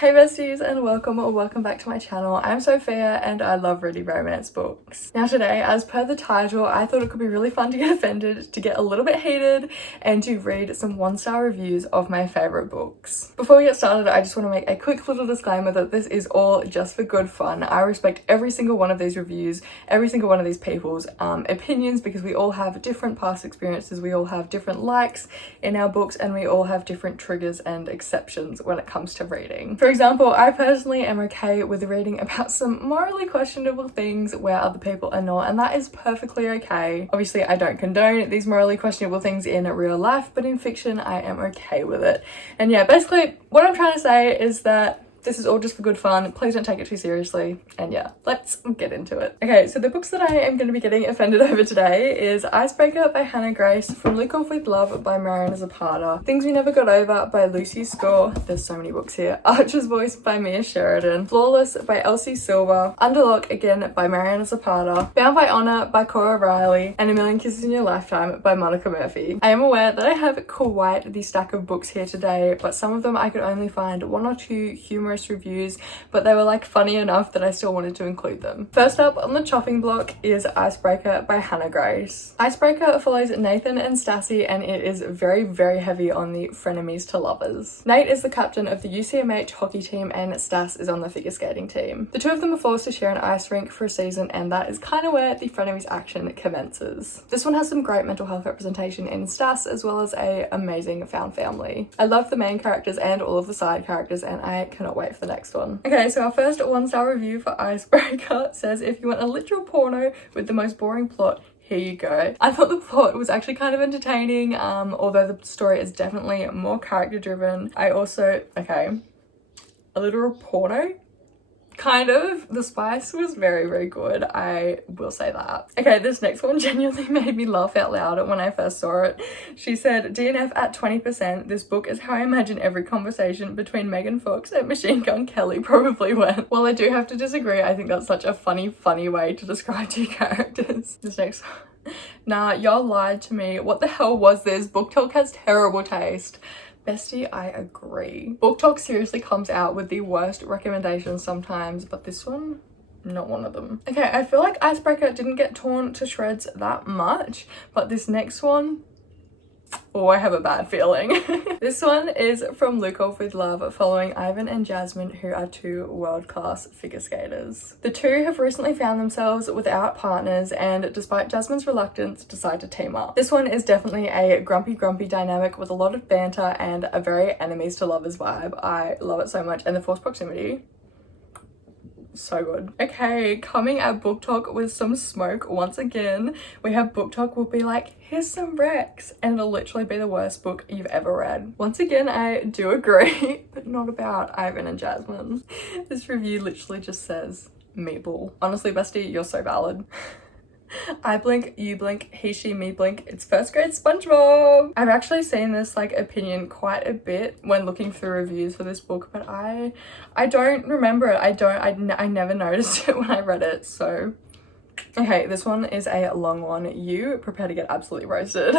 Hey besties, and welcome back to my channel. I'm Sophia and I love reading romance books. Now today, as per the title, I thought it could be really fun to get offended, to get a little bit heated, and to read some 1-star reviews of my favourite books. Before we get started, I just want to make a quick little disclaimer that this is all just for good fun. I respect every single one of these reviews, every single one of these people's opinions, because we all have different past experiences, we all have different likes in our books, and we all have different triggers and exceptions when it comes to reading. For example, I personally am okay with reading about some morally questionable things where other people are not, and that is perfectly okay. Obviously, I don't condone these morally questionable things in real life, but in fiction, I am okay with it. And yeah, basically, what I'm trying to say is that this is all just for good fun. Please don't take it too seriously. And yeah, let's get into it. Okay, so the books that I am going to be getting offended over today is Icebreaker by Hannah Grace, From Luke Off With Love by Mariana Zapata, Things We Never Got Over by Lucy Score, there's so many books here, Archer's Voice by Mia Sheridan, Flawless by Elsie Silver, Under Lock again by Mariana Zapata, Bound by Honor by Cora Riley, and A Million Kisses in Your Lifetime by Monica Murphy. I am aware that I have quite the stack of books here today, but some of them I could only find 1 or 2 humorous reviews, but they were like funny enough that I still wanted to include them. First up on the chopping block is Icebreaker by Hannah Grace. Icebreaker follows Nathan and Stassi, and it is very, very heavy on the frenemies to lovers. Nate is the captain of the UCMH hockey team and Stas is on the figure skating team. The two of them are forced to share an ice rink for a season, and that is kind of where the frenemies action commences. This one has some great mental health representation in Stas, as well as a amazing found family. I love the main characters and all of the side characters, and I cannot wait for the next one. Okay, so our first 1-star review for Icebreaker says, if you want a literal porno with the most boring plot, here you go. I thought the plot was actually kind of entertaining, although the story is definitely more character driven. A literal porno? Kind of. The spice was very, very good. I will say that. Okay, this next one genuinely made me laugh out loud when I first saw it. She said, DNF at 20%. This book is how I imagine every conversation between Megan Fox and Machine Gun Kelly probably went. Well, I do have to disagree. I think that's such a funny way to describe 2 characters. This next one. Nah, y'all lied to me. What the hell was this? Book Talk has terrible taste. Bestie, I agree. Book Talk seriously comes out with the worst recommendations sometimes, but this one, not one of them. Okay, I feel like Icebreaker didn't get torn to shreds that much, but this next one, oh, I have a bad feeling. This one is From Luke Off With Love, following Ivan and Jasmine, who are 2 world-class figure skaters. The 2 have recently found themselves without partners, and despite Jasmine's reluctance, decide to team up. This one is definitely a grumpy dynamic with a lot of banter and a very enemies to lovers vibe. I love it so much, and the forced proximity, so good. Okay, coming at Book Talk with some smoke once again. We have Book Talk will be like, here's some Rex, and it'll literally be the worst book you've ever read. Once again, I do agree, but not about Ivan and Jasmine. This review literally just says meatball. Honestly, bestie, you're so valid. I blink, you blink, he, she, me blink. It's first grade SpongeBob. I've actually seen this opinion quite a bit when looking through reviews for this book, but I don't remember it. I never noticed it when I read it, so. Okay, this one is a long one. You prepare to get absolutely roasted.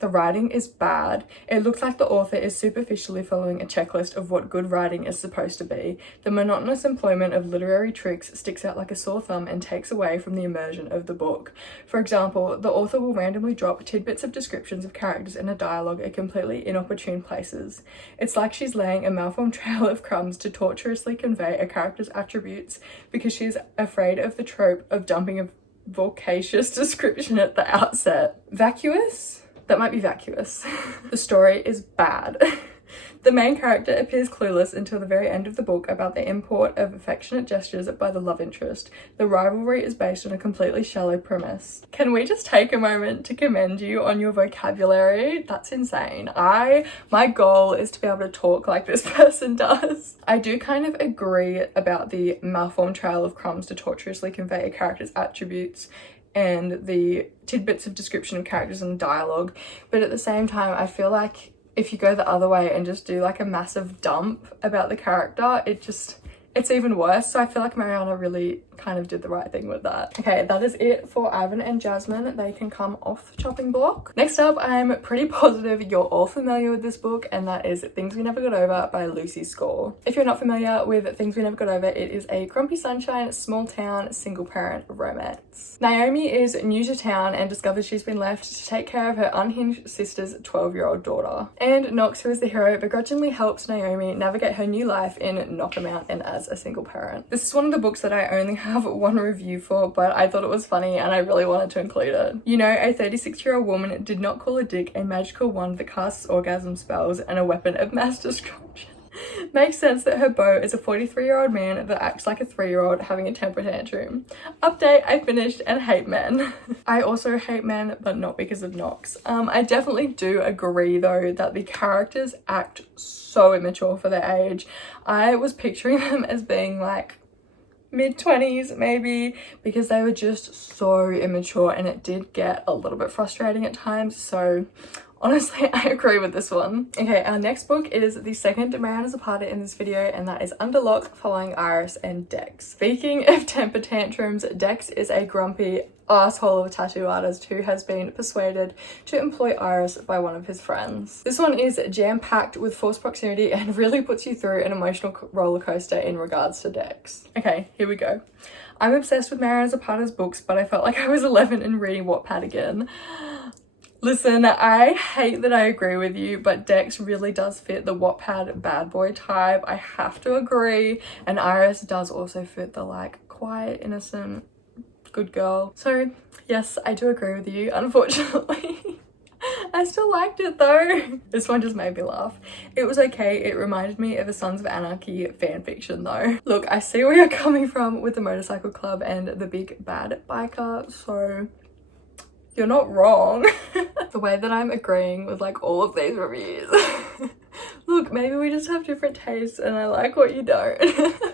The writing is bad. It looks like the author is superficially following a checklist of what good writing is supposed to be. The monotonous employment of literary tricks sticks out like a sore thumb and takes away from the immersion of the book. For example, the author will randomly drop tidbits of descriptions of characters in a dialogue at completely inopportune places. It's like she's laying a malformed trail of crumbs to tortuously convey a character's attributes because she is afraid of the trope of dumping a vocacious description at the outset. Vacuous? That might be vacuous. The story is bad. The main character appears clueless until the very end of the book about the import of affectionate gestures by the love interest. The rivalry is based on a completely shallow premise. Can we just take a moment to commend you on your vocabulary? That's insane. My goal is to be able to talk like this person does. I do kind of agree about the malformed trail of crumbs to tortuously convey a character's attributes and the tidbits of description of characters and dialogue, but at the same time I feel like if you go the other way and just do a massive dump about the character, it it's even worse. So I feel like Mariana really kind of did the right thing with that. Okay, that is it for Ivan and Jasmine. They can come off the chopping block. Next up, I'm pretty positive you're all familiar with this book, and that is Things We Never Got Over by Lucy Score. If you're not familiar with Things We Never Got Over, it is a grumpy sunshine, small town, single parent romance. Naomi is new to town and discovers she's been left to take care of her unhinged sister's 12-year-old daughter. And Knox, who is the hero, begrudgingly helps Naomi navigate her new life in Knockamout and as a single parent. This is one of the books that I only have one review for, but I thought it was funny and I really wanted to include it. You know, a 36-year-old woman did not call a dick a magical wand that casts orgasm spells and a weapon of mass destruction. Makes sense that her beau is a 43-year-old man that acts like a 3-year-old having a temper tantrum. Update, I finished and hate men. I also hate men, but not because of Knox. I definitely do agree though that the characters act so immature for their age. I was picturing them as being like mid-20s maybe, because they were just so immature and it did get a little bit frustrating at times. So honestly, I agree with this one. Okay, our next book is the second Mariana's a part in this video, and that is Under Lock, following Iris and Dex. Speaking of temper tantrums, Dex is a grumpy asshole of a tattoo artist who has been persuaded to employ Iris by one of his friends. This one is jam-packed with forced proximity and really puts you through an emotional roller coaster in regards to Dex. Okay, here we go. I'm obsessed with Mariana Zapata's books, but I felt like I was 11 and reading Wattpad again. Listen, I hate that I agree with you, but Dex really does fit the Wattpad bad boy type. I have to agree. And Iris does also fit the like quiet, innocent, good girl. So yes, I do agree with you, unfortunately. I still liked it though. This one just made me laugh. It was okay. It reminded me of a Sons of Anarchy fanfiction though. Look, I see where you're coming from with the motorcycle club and the big bad biker, so you're not wrong. The way that I'm agreeing with like all of these reviews. Look, maybe we just have different tastes and I like what you don't.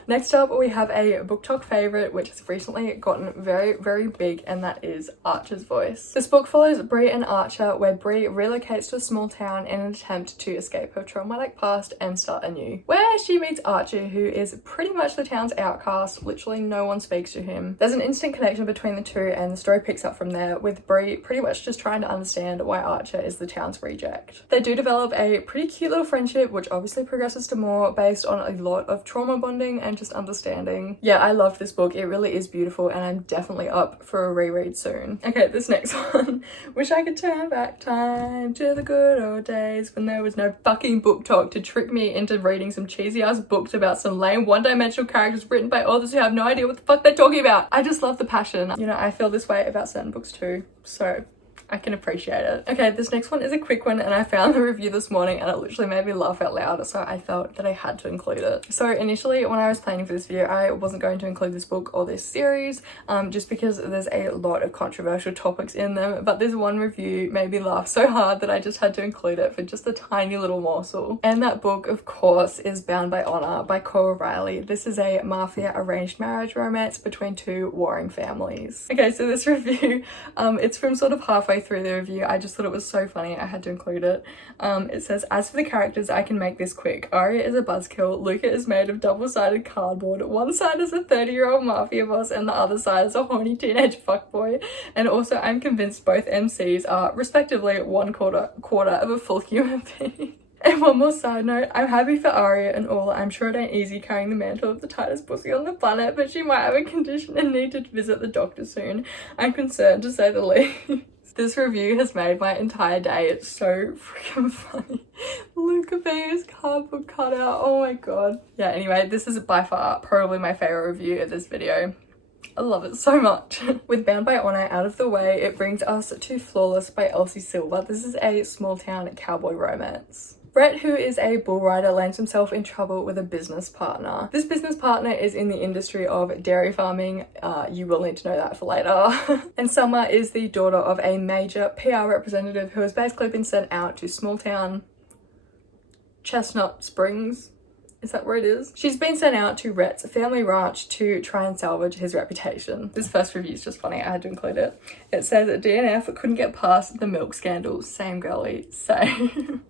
Next up, we have a book talk favorite, which has recently gotten very, very big, and that is Archer's Voice. This book follows Bree and Archer, where Bree relocates to a small town in an attempt to escape her traumatic past and start anew. Where she meets Archer, who is pretty much the town's outcast. Literally no one speaks to him. There's an instant connection between the two, and the story picks up from there, with Bree pretty much just trying to understand why Archer is the town's reject. They do develop a pretty cute little friendship, which obviously progresses to more based on a lot of trauma bonding and just understanding. Yeah, I love this book. It really is beautiful and I'm definitely up for a reread soon. Okay, this next one. Wish I could turn back time to the good old days when there was no fucking book talk to trick me into reading some cheesy ass books about some lame one-dimensional characters written by authors who have no idea what the fuck they're talking about. I just love the passion. You know, I feel this way about certain books too, so I can appreciate it. Okay, this next one is a quick one and I found the review this morning and it literally made me laugh out loud, so I felt that I had to include it. So initially when I was planning for this video, I wasn't going to include this book or this series just because there's a lot of controversial topics in them, but this one review made me laugh so hard that I just had to include it for just a tiny little morsel. And that book, of course, is Bound by Honor by Cora Riley. This is a mafia arranged marriage romance between two warring families. Okay, so this review, it's from sort of halfway through the review. I just thought it was so funny, I had to include it. It says, as for the characters, I can make this quick. Arya is a buzzkill, Luca is made of double-sided cardboard, one side is a 30-year-old mafia boss and the other side is a horny teenage fuckboy, and also I'm convinced both MCs are respectively one quarter of a full human being. And one more side note, I'm happy for Arya and all. I'm sure it ain't easy carrying the mantle of the tightest pussy on the planet, but she might have a condition and need to visit the doctor soon. I'm concerned, to say the least. This review has made my entire day. It's so freaking funny. Luca being his cardboard cutout. Oh my god. Yeah, anyway, this is by far probably my favorite review of this video. I love it so much. With Bound by Honor out of the way, it brings us to Flawless by Elsie Silver. This is a small town cowboy romance. Brett, who is a bull rider, lands himself in trouble with a business partner. This business partner is in the industry of dairy farming. You will need to know that for later. And Summer is the daughter of a major PR representative who has basically been sent out to small town Chestnut Springs. Is that where it is? She's been sent out to Rhett's family ranch to try and salvage his reputation. This first review is just funny, I had to include it. It says that DNF couldn't get past the milk scandal. Same girly, same.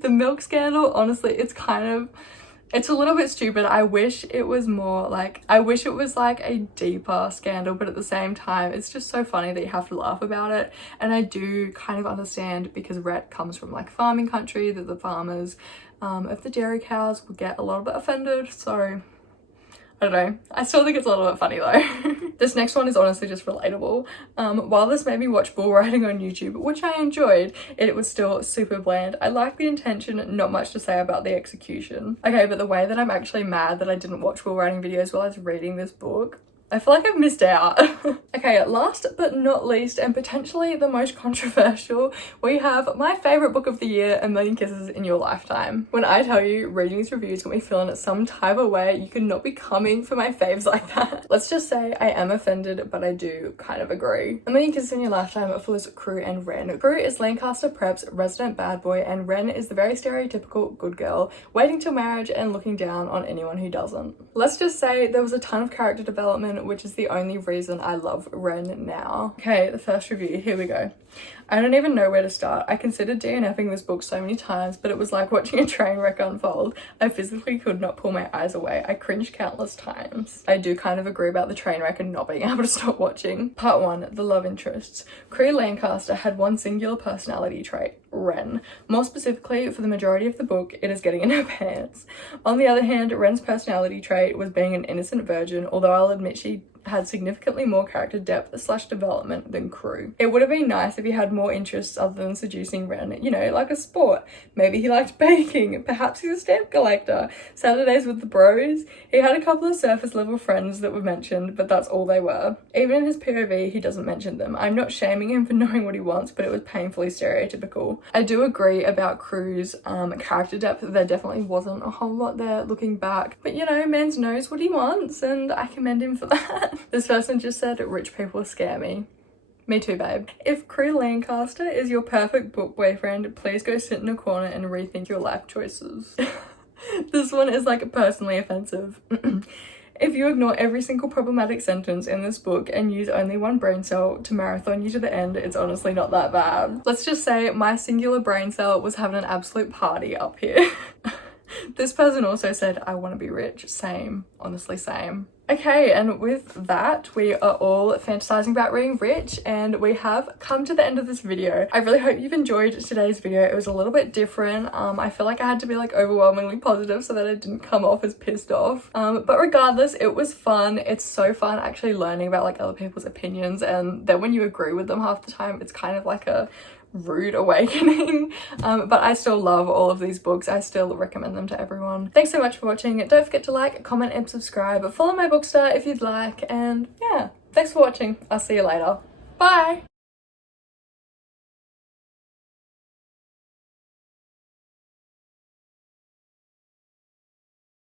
The milk scandal, honestly, it's kind of It's a little bit stupid. I wish it was more like, I wish it was like a deeper scandal, but at the same time, it's just so funny that you have to laugh about it. And I do kind of understand, because Rhett comes from like farming country, that the farmers of the dairy cows would get a little bit offended. So I don't know. I still think it's a little bit funny though. This next one is honestly just relatable. While this made me watch bull riding on YouTube, which I enjoyed, it was still super bland. I like the intention, not much to say about the execution. Okay, but the way that I'm actually mad that I didn't watch bull riding videos while I was reading this book, I feel like I've missed out. Okay, last but not least, and potentially the most controversial, we have my favorite book of the year, A Million Kisses in Your Lifetime. When I tell you reading these reviews got me feeling some type of way, you could not be coming for my faves like that. Let's just say I am offended, but I do kind of agree. A Million Kisses in Your Lifetime follows Crew and Ren. Crew is Lancaster Prep's resident bad boy, and Ren is the very stereotypical good girl, waiting till marriage and looking down on anyone who doesn't. Let's just say there was a ton of character development, which is the only reason I love Ren now. Okay, the first review, here we go. I don't even know where to start. I considered DNFing this book so many times, but it was like watching a train wreck unfold. I physically could not pull my eyes away. I cringed countless times. I do kind of agree about the train wreck and not being able to stop watching. Part 1, the love interests. Cree Lancaster had one singular personality trait, Ren. More specifically, for the majority of the book, it is getting in her pants. On the other hand, Ren's personality trait was being an innocent virgin, although I'll admit she had significantly more character depth / development than Crew. It would have been nice if he had more interests other than seducing Ren, you know, like a sport. Maybe he liked baking, perhaps he's a stamp collector, Saturdays with the bros. He had a couple of surface level friends that were mentioned, but that's all they were. Even in his POV, he doesn't mention them. I'm not shaming him for knowing what he wants, but it was painfully stereotypical. I do agree about Crew's character depth. There definitely wasn't a whole lot there looking back, but you know, Mans knows what he wants and I commend him for that. This person just said, rich people scare me. Me too, babe. If Cree Lancaster is your perfect book boyfriend, please go sit in a corner and rethink your life choices. This one is like personally offensive. If you ignore every single problematic sentence in this book and use only one brain cell to marathon you to the end, it's honestly not that bad. Let's just say my singular brain cell was having an absolute party up here. This person also said, I want to be rich. Same. Honestly, same. Okay, and with that, we are all fantasizing about being rich, and we have come to the end of this video. I really hope you've enjoyed today's video. It was a little bit different. I feel like I had to be like overwhelmingly positive so that I didn't come off as pissed off. But regardless, it was fun. It's so fun actually learning about like other people's opinions, and then when you agree with them half the time, it's kind of like a rude awakening. But I still love all of these books. I still recommend them to everyone. Thanks so much for watching. Don't forget to like, comment and subscribe. Follow my Bookstar if you'd like, and yeah, thanks for watching. I'll see you later. Bye.